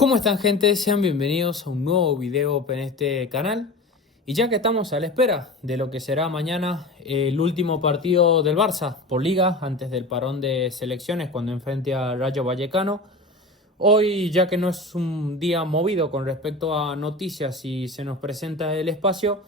¿Cómo están, gente? Sean bienvenidos a un nuevo video en este canal. Y ya que estamos a la espera de lo que será mañana el último partido del Barça por Liga antes del parón de selecciones cuando enfrente al Rayo Vallecano, hoy, ya que no es un día movido con respecto a noticias y se nos presenta el espacio,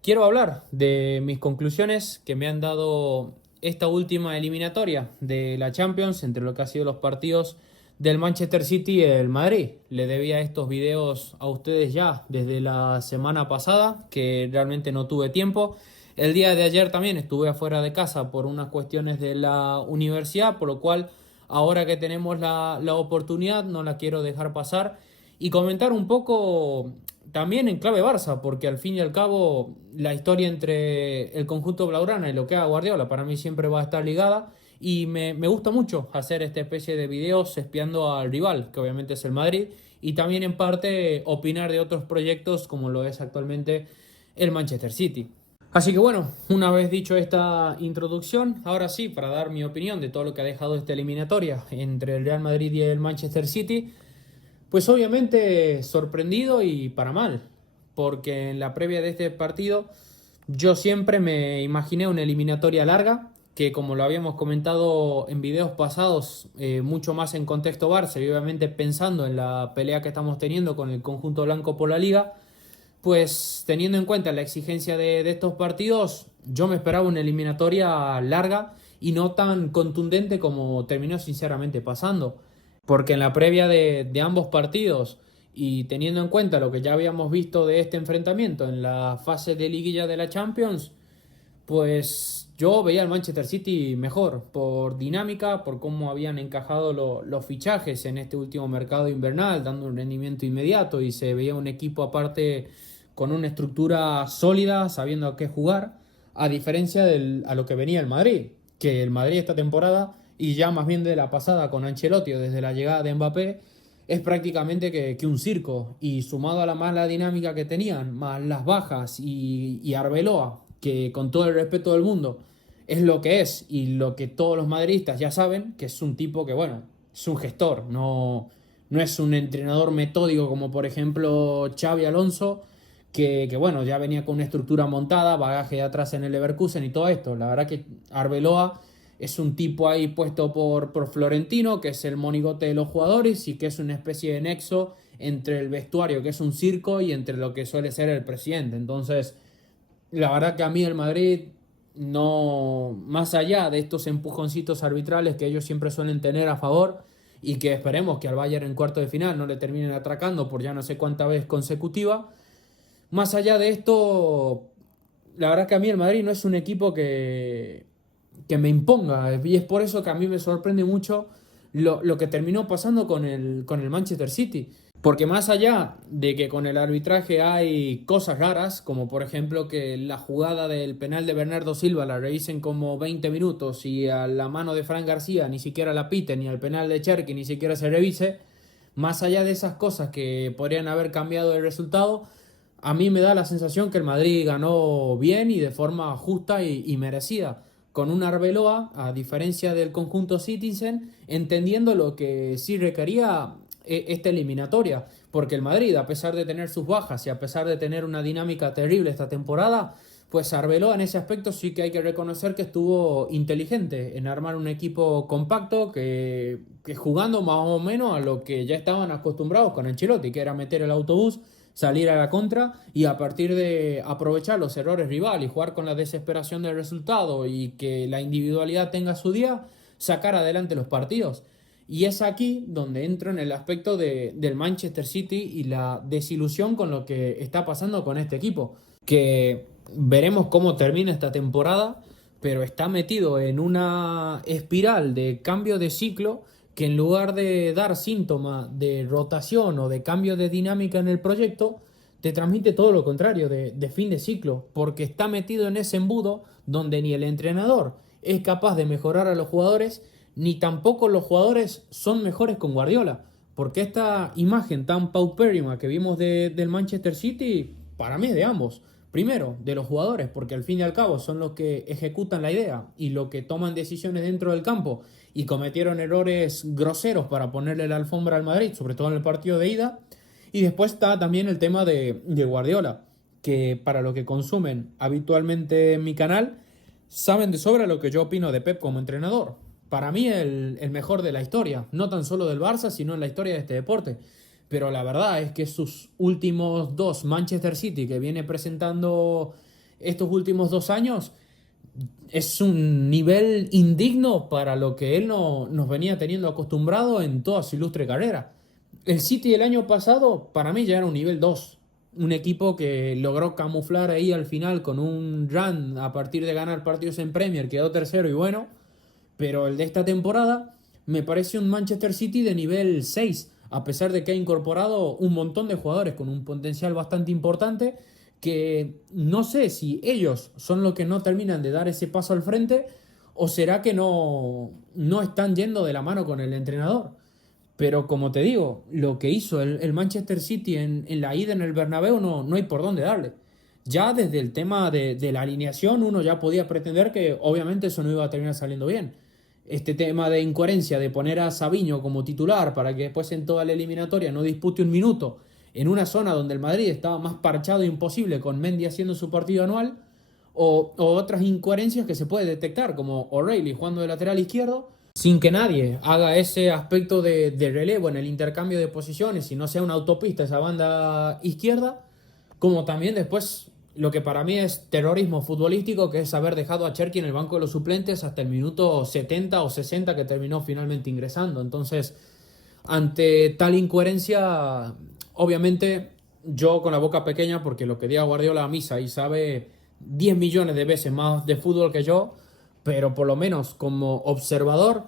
quiero hablar de mis conclusiones que me han dado esta última eliminatoria de la Champions entre lo que ha sido los partidos del Manchester City y el Madrid. Le debía estos videos a ustedes ya desde la semana pasada, que realmente no tuve tiempo. El día de ayer también estuve afuera de casa por unas cuestiones de la universidad, por lo cual ahora que tenemos la oportunidad no la quiero dejar pasar y comentar un poco también en clave Barça, porque al fin y al cabo la historia entre el conjunto blaugrana y lo que haga Guardiola para mí siempre va a estar ligada. Y me gusta mucho hacer esta especie de videos espiando al rival, que obviamente es el Madrid, y también en parte opinar de otros proyectos como lo es actualmente el Manchester City. Así que bueno, una vez dicho esta introducción, ahora sí, para dar mi opinión de todo lo que ha dejado esta eliminatoria entre el Real Madrid y el Manchester City, pues obviamente sorprendido y para mal, porque en la previa de este partido yo siempre me imaginé una eliminatoria larga, que como lo habíamos comentado en videos pasados, mucho más en contexto Barça y obviamente pensando en la pelea que estamos teniendo con el conjunto blanco por la Liga, pues teniendo en cuenta la exigencia de estos partidos, yo me esperaba una eliminatoria larga y no tan contundente como terminó sinceramente pasando. Porque en la previa de ambos partidos y teniendo en cuenta lo que ya habíamos visto de este enfrentamiento en la fase de liguilla de la Champions, pues yo veía al Manchester City mejor por dinámica, por cómo habían encajado los fichajes en este último mercado invernal, dando un rendimiento inmediato y se veía un equipo aparte con una estructura sólida, sabiendo a qué jugar, a diferencia a lo que venía el Madrid, que el Madrid esta temporada y ya más bien de la pasada con Ancelotti o desde la llegada de Mbappé es prácticamente que un circo, y sumado a la mala dinámica que tenían, más las bajas y Arbeloa, que con todo el respeto del mundo es lo que es y lo que todos los madridistas ya saben, que es un tipo que, bueno, es un gestor, no es un entrenador metódico como por ejemplo Xavi Alonso, que bueno, ya venía con una estructura montada, bagaje de atrás en el Leverkusen y todo esto. La verdad que Arbeloa es un tipo ahí puesto por Florentino, que es el monigote de los jugadores y que es una especie de nexo entre el vestuario, que es un circo, y entre lo que suele ser el presidente. Entonces, la verdad que a mí el Madrid, no, más allá de estos empujoncitos arbitrales que ellos siempre suelen tener a favor y que esperemos que al Bayern en cuarto de final no le terminen atracando por ya no sé cuánta vez consecutiva, más allá de esto, la verdad que a mí el Madrid no es un equipo que me imponga. Y es por eso que a mí me sorprende mucho lo que terminó pasando con el Manchester City. Porque más allá de que con el arbitraje hay cosas raras, como por ejemplo que la jugada del penal de Bernardo Silva la revisen como 20 minutos y a la mano de Fran García ni siquiera la piten, ni al penal de Cherki ni siquiera se revise, más allá de esas cosas que podrían haber cambiado el resultado, a mí me da la sensación que el Madrid ganó bien y de forma justa y merecida, con un Arbeloa, a diferencia del conjunto Citizen, entendiendo lo que sí requería esta eliminatoria, porque el Madrid, a pesar de tener sus bajas y a pesar de tener una dinámica terrible esta temporada, pues Arbeloa en ese aspecto sí que hay que reconocer que estuvo inteligente en armar un equipo compacto que jugando más o menos a lo que ya estaban acostumbrados con Ancelotti, que era meter el autobús, salir a la contra y a partir de aprovechar los errores rival y jugar con la desesperación del resultado y que la individualidad tenga su día, sacar adelante los partidos. Y es aquí donde entro en el aspecto del Manchester City y la desilusión con lo que está pasando con este equipo, que veremos cómo termina esta temporada, pero está metido en una espiral de cambio de ciclo que en lugar de dar síntomas de rotación o de cambio de dinámica en el proyecto, te transmite todo lo contrario, de fin de ciclo, porque está metido en ese embudo donde ni el entrenador es capaz de mejorar a los jugadores, ni tampoco los jugadores son mejores con Guardiola, porque esta imagen tan paupérrima que vimos del Manchester City, para mí es de ambos, Primero, de los jugadores, porque al fin y al cabo son los que ejecutan la idea y los que toman decisiones dentro del campo y cometieron errores groseros para ponerle la alfombra al Madrid, sobre todo en el partido de ida. Y después está también el tema de Guardiola, que para lo que consumen habitualmente en mi canal, saben de sobra lo que yo opino de Pep como entrenador. Para mí el mejor de la historia, no tan solo del Barça, sino en la historia de este deporte. Pero la verdad es que sus últimos dos Manchester City que viene presentando estos últimos 2 años es un nivel indigno para lo que él no, nos venía teniendo acostumbrado en toda su ilustre carrera. El City del año pasado para mí ya era un nivel 2, un equipo que logró camuflar ahí al final con un run a partir de ganar partidos en Premier, quedó tercero y bueno, pero el de esta temporada me parece un Manchester City de nivel 6, a pesar de que ha incorporado un montón de jugadores con un potencial bastante importante, que no sé si ellos son los que no terminan de dar ese paso al frente o será que no están yendo de la mano con el entrenador. Pero como te digo, lo que hizo el Manchester City en la ida en el Bernabéu no hay por dónde darle. Ya desde el tema de la alineación uno ya podía pretender que obviamente eso no iba a terminar saliendo bien. Este tema de incoherencia de poner a Savinho como titular para que después en toda la eliminatoria no dispute un minuto en una zona donde el Madrid estaba más parchado e imposible con Mendy haciendo su partido anual, o otras incoherencias que se puede detectar como O'Reilly jugando de lateral izquierdo sin que nadie haga ese aspecto de relevo en el intercambio de posiciones y no sea una autopista esa banda izquierda, como también después lo que para mí es terrorismo futbolístico, que es haber dejado a Cherki en el banco de los suplentes hasta el minuto 70 o 60 que terminó finalmente ingresando. Entonces, ante tal incoherencia, obviamente yo con la boca pequeña, porque lo que diga Guardiola a misa y sabe 10 millones de veces más de fútbol que yo, pero por lo menos como observador,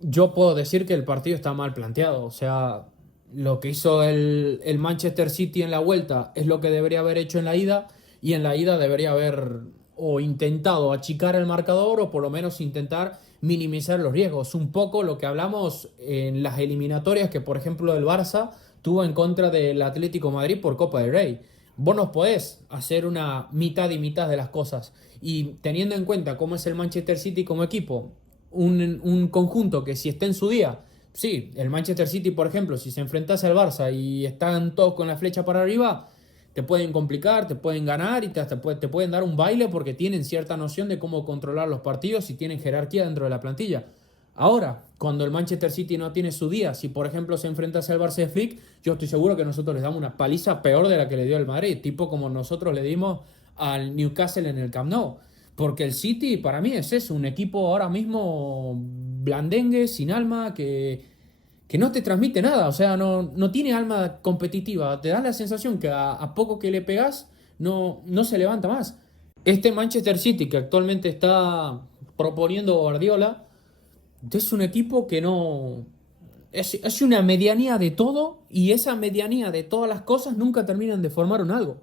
yo puedo decir que el partido está mal planteado. O sea, lo que hizo el Manchester City en la vuelta es lo que debería haber hecho en la ida, y en la ida debería haber o intentado achicar el marcador o por lo menos intentar minimizar los riesgos. Un poco lo que hablamos en las eliminatorias que, por ejemplo, el Barça tuvo en contra del Atlético de Madrid por Copa del Rey. Vos no podés hacer una mitad y mitad de las cosas. Y teniendo en cuenta cómo es el Manchester City como equipo, un conjunto que si está en su día, sí, el Manchester City, por ejemplo, si se enfrentase al Barça y están todos con la flecha para arriba, te pueden complicar, te pueden ganar y te pueden dar un baile porque tienen cierta noción de cómo controlar los partidos y tienen jerarquía dentro de la plantilla. Ahora, cuando el Manchester City no tiene su día, si por ejemplo se enfrentase al Barça de Flick, yo estoy seguro que nosotros les damos una paliza peor de la que le dio el Madrid, tipo como nosotros le dimos al Newcastle en el Camp Nou. Porque el City para mí es eso, un equipo ahora mismo blandengue, sin alma, que no te transmite nada, o sea, no tiene alma competitiva. Te da la sensación que a poco que le pegas no se levanta más. Este Manchester City que actualmente está proponiendo Guardiola es un equipo que no... Es una medianía de todo, y esa medianía de todas las cosas nunca terminan de formar un algo.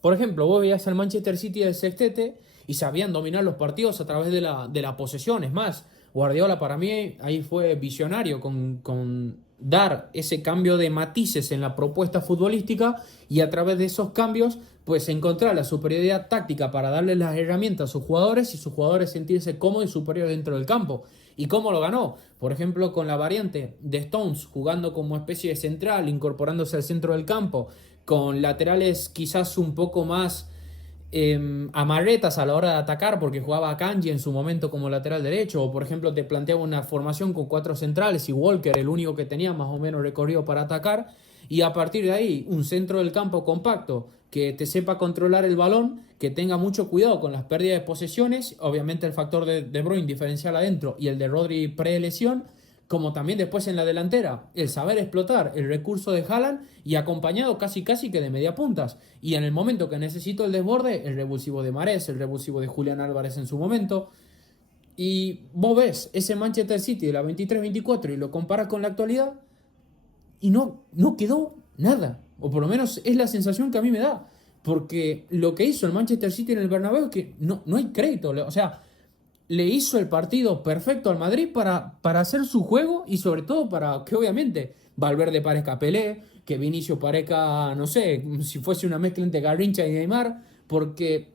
Por ejemplo, vos veías al Manchester City del sextete y sabían dominar los partidos a través de la posesión. Es más, Guardiola para mí ahí fue visionario con dar ese cambio de matices en la propuesta futbolística, y a través de esos cambios pues encontrar la superioridad táctica para darle las herramientas a sus jugadores y sus jugadores sentirse cómodos y superiores dentro del campo. ¿Y cómo lo ganó? Por ejemplo, con la variante de Stones jugando como especie de central, incorporándose al centro del campo, con laterales quizás un poco más amarretas a la hora de atacar, porque jugaba a Kanji en su momento como lateral derecho, o por ejemplo te planteaba una formación con 4 centrales y Walker el único que tenía más o menos recorrido para atacar, y a partir de ahí un centro del campo compacto que te sepa controlar el balón, que tenga mucho cuidado con las pérdidas de posesiones, obviamente el factor de Bruyne diferencial adentro y el de Rodri pre-lesión, como también después en la delantera, el saber explotar el recurso de Haaland y acompañado casi que de media puntas. Y en el momento que necesito el desborde, el revulsivo de Mahrez, el revulsivo de Julián Álvarez en su momento. Y vos ves ese Manchester City de la 23-24 y lo comparas con la actualidad y no quedó nada. O por lo menos es la sensación que a mí me da. Porque lo que hizo el Manchester City en el Bernabéu es que no hay crédito. O sea, le hizo el partido perfecto al Madrid para hacer su juego, y sobre todo para que obviamente Valverde parezca Pelé, que Vinicius parezca, no sé, si fuese una mezcla entre Garrincha y Neymar, porque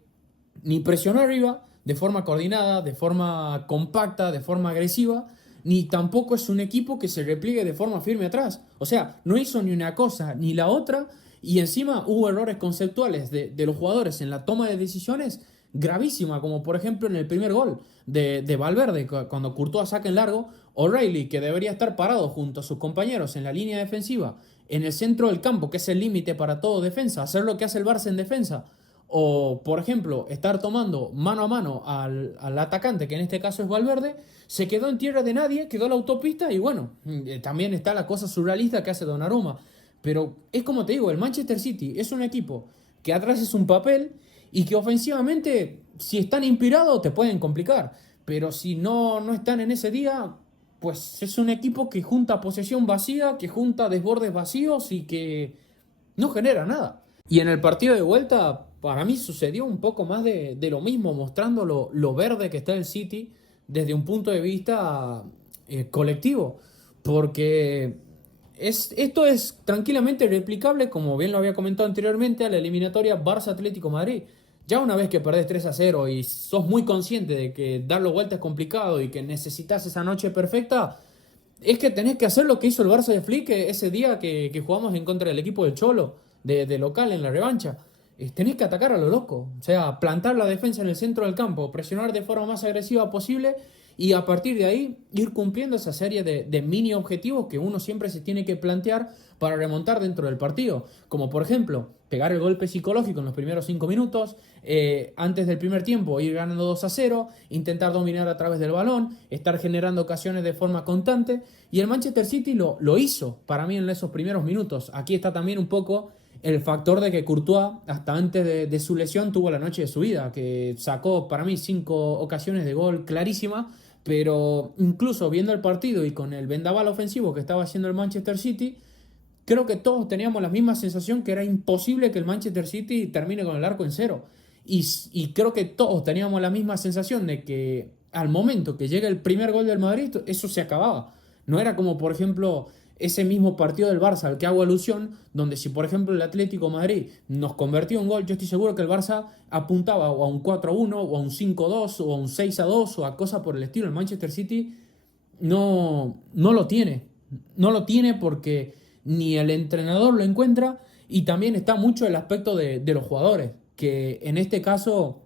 ni presionó arriba de forma coordinada, de forma compacta, de forma agresiva, ni tampoco es un equipo que se repliegue de forma firme atrás. O sea, no hizo ni una cosa ni la otra, y encima hubo errores conceptuales de los jugadores en la toma de decisiones gravísima, como por ejemplo en el primer gol de Valverde, cuando Courtois saca en largo, O'Reilly, que debería estar parado junto a sus compañeros en la línea defensiva, en el centro del campo, que es el límite para todo defensa, hacer lo que hace el Barça en defensa, o por ejemplo estar tomando mano a mano al atacante, que en este caso es Valverde, se quedó en tierra de nadie, quedó la autopista, y bueno, también está la cosa surrealista que hace Donnarumma. Pero es como te digo, el Manchester City es un equipo que atrás es un papel y que ofensivamente, si están inspirados, te pueden complicar. Pero si no están en ese día, pues es un equipo que junta posesión vacía, que junta desbordes vacíos y que no genera nada. Y en el partido de vuelta, para mí sucedió un poco más de lo mismo, mostrando lo verde que está el City desde un punto de vista colectivo. Porque esto es tranquilamente replicable, como bien lo había comentado anteriormente, a la eliminatoria Barça-Atlético Madrid. Ya una vez que perdés 3-0 y sos muy consciente de que darlo vuelta es complicado y que necesitas esa noche perfecta, es que tenés que hacer lo que hizo el Barça de Flick ese día que jugamos en contra del equipo del Cholo, de local en la revancha. Tenés que atacar a lo loco, o sea, plantar la defensa en el centro del campo, presionar de forma más agresiva posible y a partir de ahí ir cumpliendo esa serie de mini objetivos que uno siempre se tiene que plantear para remontar dentro del partido. Como por ejemplo, pegar el golpe psicológico en los primeros 5 minutos, antes del primer tiempo ir ganando 2-0, intentar dominar a través del balón, estar generando ocasiones de forma constante. Y el Manchester City lo hizo para mí en esos primeros minutos. Aquí está también un poco el factor de que Courtois, hasta antes de su lesión, tuvo la noche de su vida, que sacó para mí 5 ocasiones de gol clarísimas, pero incluso viendo el partido y con el vendaval ofensivo que estaba haciendo el Manchester City, creo que todos teníamos la misma sensación que era imposible que el Manchester City termine con el arco en cero. Y creo que todos teníamos la misma sensación de que al momento que llega el primer gol del Madrid, eso se acababa. No era como, por ejemplo, ese mismo partido del Barça al que hago alusión, donde si, por ejemplo, el Atlético de Madrid nos convertía un gol, yo estoy seguro que el Barça apuntaba o a un 4-1, o a un 5-2, o a un 6-2, o a cosas por el estilo. El Manchester City no lo tiene. No lo tiene porque ni el entrenador lo encuentra, y también está mucho el aspecto de los jugadores, que en este caso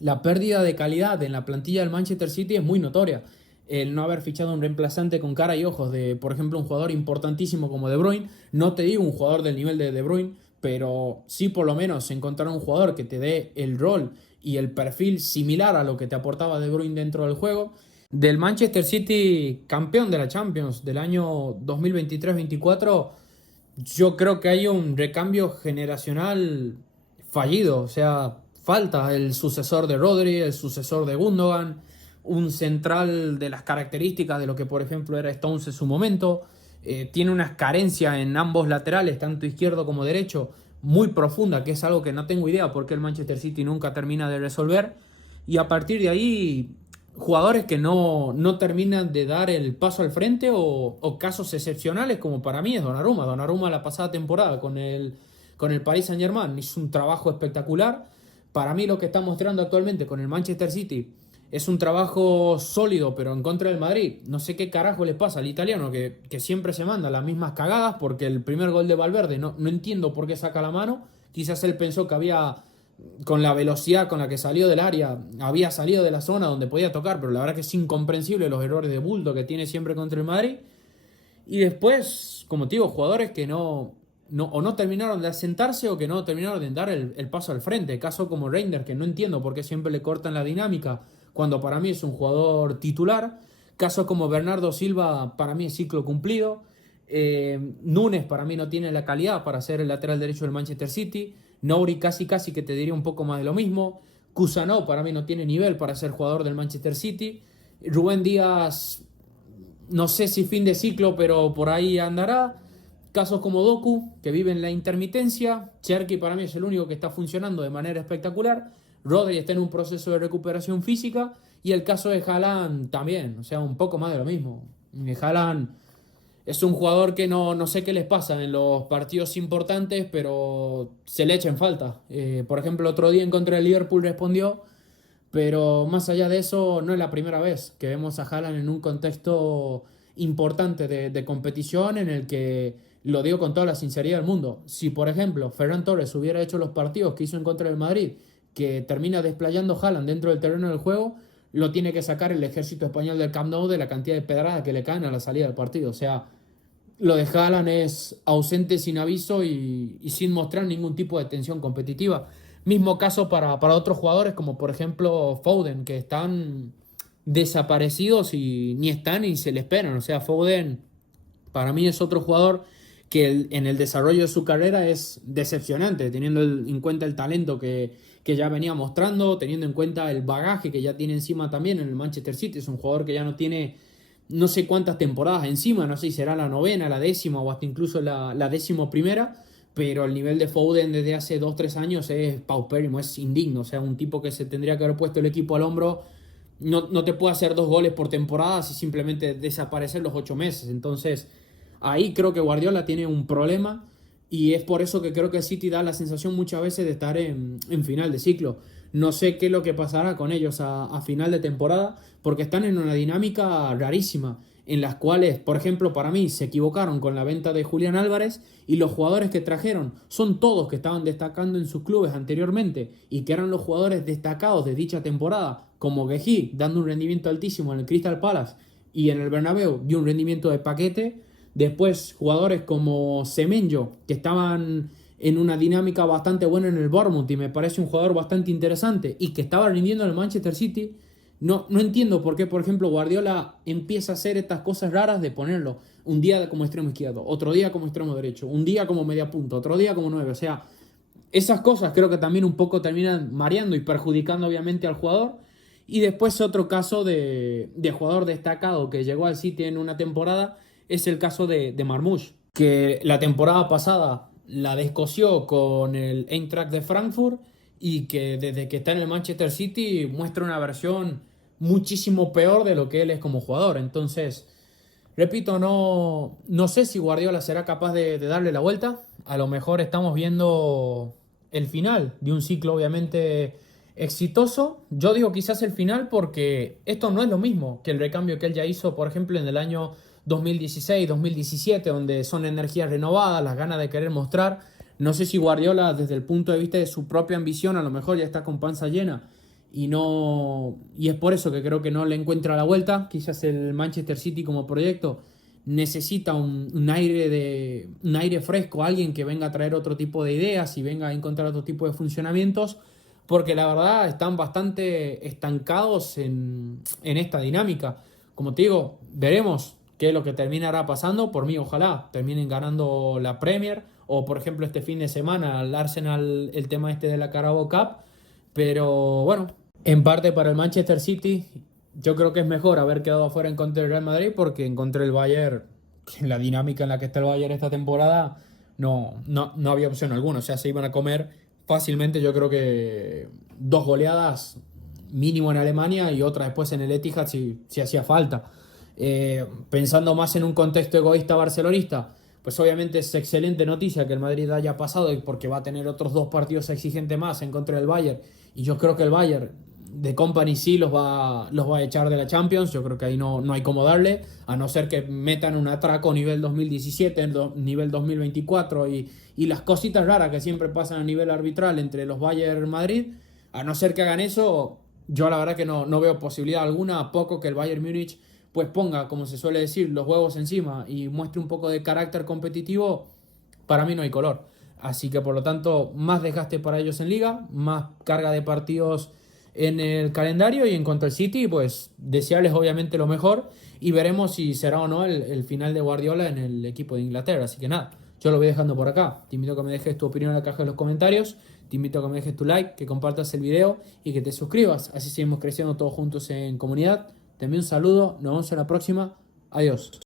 la pérdida de calidad en la plantilla del Manchester City es muy notoria. El no haber fichado un reemplazante con cara y ojos de, por ejemplo, un jugador importantísimo como De Bruyne, no te digo un jugador del nivel de De Bruyne, pero sí por lo menos encontrar un jugador que te dé el rol y el perfil similar a lo que te aportaba De Bruyne dentro del juego. Del Manchester City campeón de la Champions del año 2023-24, yo creo que hay un recambio generacional fallido. O sea, falta el sucesor de Rodri, el sucesor de Gundogan, un central de las características de lo que por ejemplo era Stones en su momento. Tiene unas carencias en ambos laterales, tanto izquierdo como derecho, muy profunda, que es algo que no tengo idea por qué el Manchester City nunca termina de resolver. Y a partir de ahí, jugadores que no terminan de dar el paso al frente, o casos excepcionales como para mí es Donnarumma. Donnarumma la pasada temporada con el Paris Saint-Germain hizo un trabajo espectacular. Para mí lo que está mostrando actualmente con el Manchester City es un trabajo sólido, pero en contra del Madrid. No sé qué carajo les pasa al italiano, que siempre se manda las mismas cagadas, porque el primer gol de Valverde no entiendo por qué saca la mano. Quizás él pensó que con la velocidad con la que salió del área, había salido de la zona donde podía tocar, pero la verdad que es incomprensible los errores de bulto que tiene siempre contra el Madrid. Y después, como te digo, jugadores que no terminaron de asentarse, o que no terminaron de dar el paso al frente. Caso como Reinders, que no entiendo por qué siempre le cortan la dinámica cuando para mí es un jugador titular. Casos como Bernardo Silva, para mí es ciclo cumplido. Núñez para mí no tiene la calidad para ser el lateral derecho del Manchester City. Nouri casi que te diría un poco más de lo mismo. Coutinho para mí no tiene nivel para ser jugador del Manchester City. Rubén Díaz, no sé si fin de ciclo, pero por ahí andará. Casos como Doku, que vive en la intermitencia. Cherki para mí es el único que está funcionando de manera espectacular. Rodri está en un proceso de recuperación física. Y el caso de Haaland también, o sea, un poco más de lo mismo. Haaland es un jugador que no sé qué les pasa en los partidos importantes, pero se le echa en falta. Por ejemplo, otro día en contra del Liverpool respondió, pero más allá de eso, no es la primera vez que vemos a Haaland en un contexto importante de competición en el que, lo digo con toda la sinceridad del mundo, si por ejemplo Ferran Torres hubiera hecho los partidos que hizo en contra del Madrid, que termina desplayando Haaland dentro del terreno del juego, lo tiene que sacar el ejército español del Camp Nou de la cantidad de pedradas que le caen a la salida del partido. O sea, lo de Haaland es ausente sin aviso y sin mostrar ningún tipo de tensión competitiva. Mismo caso para otros jugadores como por ejemplo Foden, que están desaparecidos y ni están ni se le esperan. O sea, Foden para mí es otro jugador que en el desarrollo de su carrera es decepcionante, teniendo en cuenta el talento que ya venía mostrando, teniendo en cuenta el bagaje que ya tiene encima también en el Manchester City. Es un jugador que ya no tiene no sé cuántas temporadas encima, no sé si será la novena, la décima o hasta incluso la décimo primera, pero el nivel de Foden desde hace 2 3 años es paupérrimo, es indigno. O sea, un tipo que se tendría que haber puesto el equipo al hombro no te puede hacer 2 goles por temporada si simplemente desaparecer los 8 meses. Entonces, ahí creo que Guardiola tiene un problema y es por eso que creo que el City da la sensación muchas veces de estar en final de ciclo. No sé qué es lo que pasará con ellos a final de temporada, porque están en una dinámica rarísima, en las cuales, por ejemplo, para mí se equivocaron con la venta de Julián Álvarez y los jugadores que trajeron son todos que estaban destacando en sus clubes anteriormente y que eran los jugadores destacados de dicha temporada, como Guehi, dando un rendimiento altísimo en el Crystal Palace y en el Bernabéu dio un rendimiento de paquete. Después jugadores como Semenyo, que estaban en una dinámica bastante buena en el Bournemouth y me parece un jugador bastante interesante y que estaba rindiendo en el Manchester City. No entiendo por qué, por ejemplo, Guardiola empieza a hacer estas cosas raras de ponerlo un día como extremo izquierdo, otro día como extremo derecho, un día como media punta, otro día como 9. O sea, esas cosas creo que también un poco terminan mareando y perjudicando obviamente al jugador. Y después otro caso de jugador destacado que llegó al City en una temporada es el caso de Marmoush, que la temporada pasada la descosió con el Eintracht de Frankfurt y que desde que está en el Manchester City muestra una versión muchísimo peor de lo que él es como jugador. Entonces, repito, no sé si Guardiola será capaz de darle la vuelta. A lo mejor estamos viendo el final de un ciclo obviamente exitoso. Yo digo quizás el final porque esto no es lo mismo que el recambio que él ya hizo, por ejemplo, en el año 2016, 2017, donde son energías renovadas, las ganas de querer mostrar. No sé si Guardiola, desde el punto de vista de su propia ambición, a lo mejor ya está con panza llena y es por eso que creo que no le encuentra la vuelta. Quizás el Manchester City como proyecto necesita un aire fresco, alguien que venga a traer otro tipo de ideas y venga a encontrar otro tipo de funcionamientos, porque la verdad están bastante estancados en esta dinámica. Como te digo, veremos qué es lo que terminará pasando. Por mí, ojalá terminen ganando la Premier o, por ejemplo, este fin de semana al Arsenal el tema este de la Carabao Cup. Pero bueno, en parte para el Manchester City, yo creo que es mejor haber quedado afuera en contra del Real Madrid porque en contra del Bayern, en la dinámica en la que está el Bayern esta temporada, no había opción alguna. O sea, se iban a comer fácilmente, yo creo que 2 goleadas mínimo en Alemania y otra después en el Etihad si hacía falta. Pensando más en un contexto egoísta barcelonista, pues obviamente es excelente noticia que el Madrid haya pasado y porque va a tener otros 2 partidos exigentes más en contra del Bayern. Y yo creo que el Bayern de Company sí los va a echar de la Champions. Yo creo que ahí no hay cómo darle, a no ser que metan un atraco nivel 2017, nivel 2024 y las cositas raras que siempre pasan a nivel arbitral entre los Bayern y Madrid. A no ser que hagan eso, yo la verdad que no veo posibilidad alguna, a poco que el Bayern Múnich pues ponga, como se suele decir, los huevos encima y muestre un poco de carácter competitivo. Para mí no hay color. Así que por lo tanto, más desgaste para ellos en liga, más carga de partidos en el calendario y en cuanto al City, pues desearles obviamente lo mejor y veremos si será o no el final de Guardiola en el equipo de Inglaterra. Así que nada, yo lo voy dejando por acá. Te invito a que me dejes tu opinión en la caja de los comentarios, te invito a que me dejes tu like, que compartas el video y que te suscribas. Así seguimos creciendo todos juntos en comunidad. Te envío un saludo, nos vemos en la próxima. Adiós.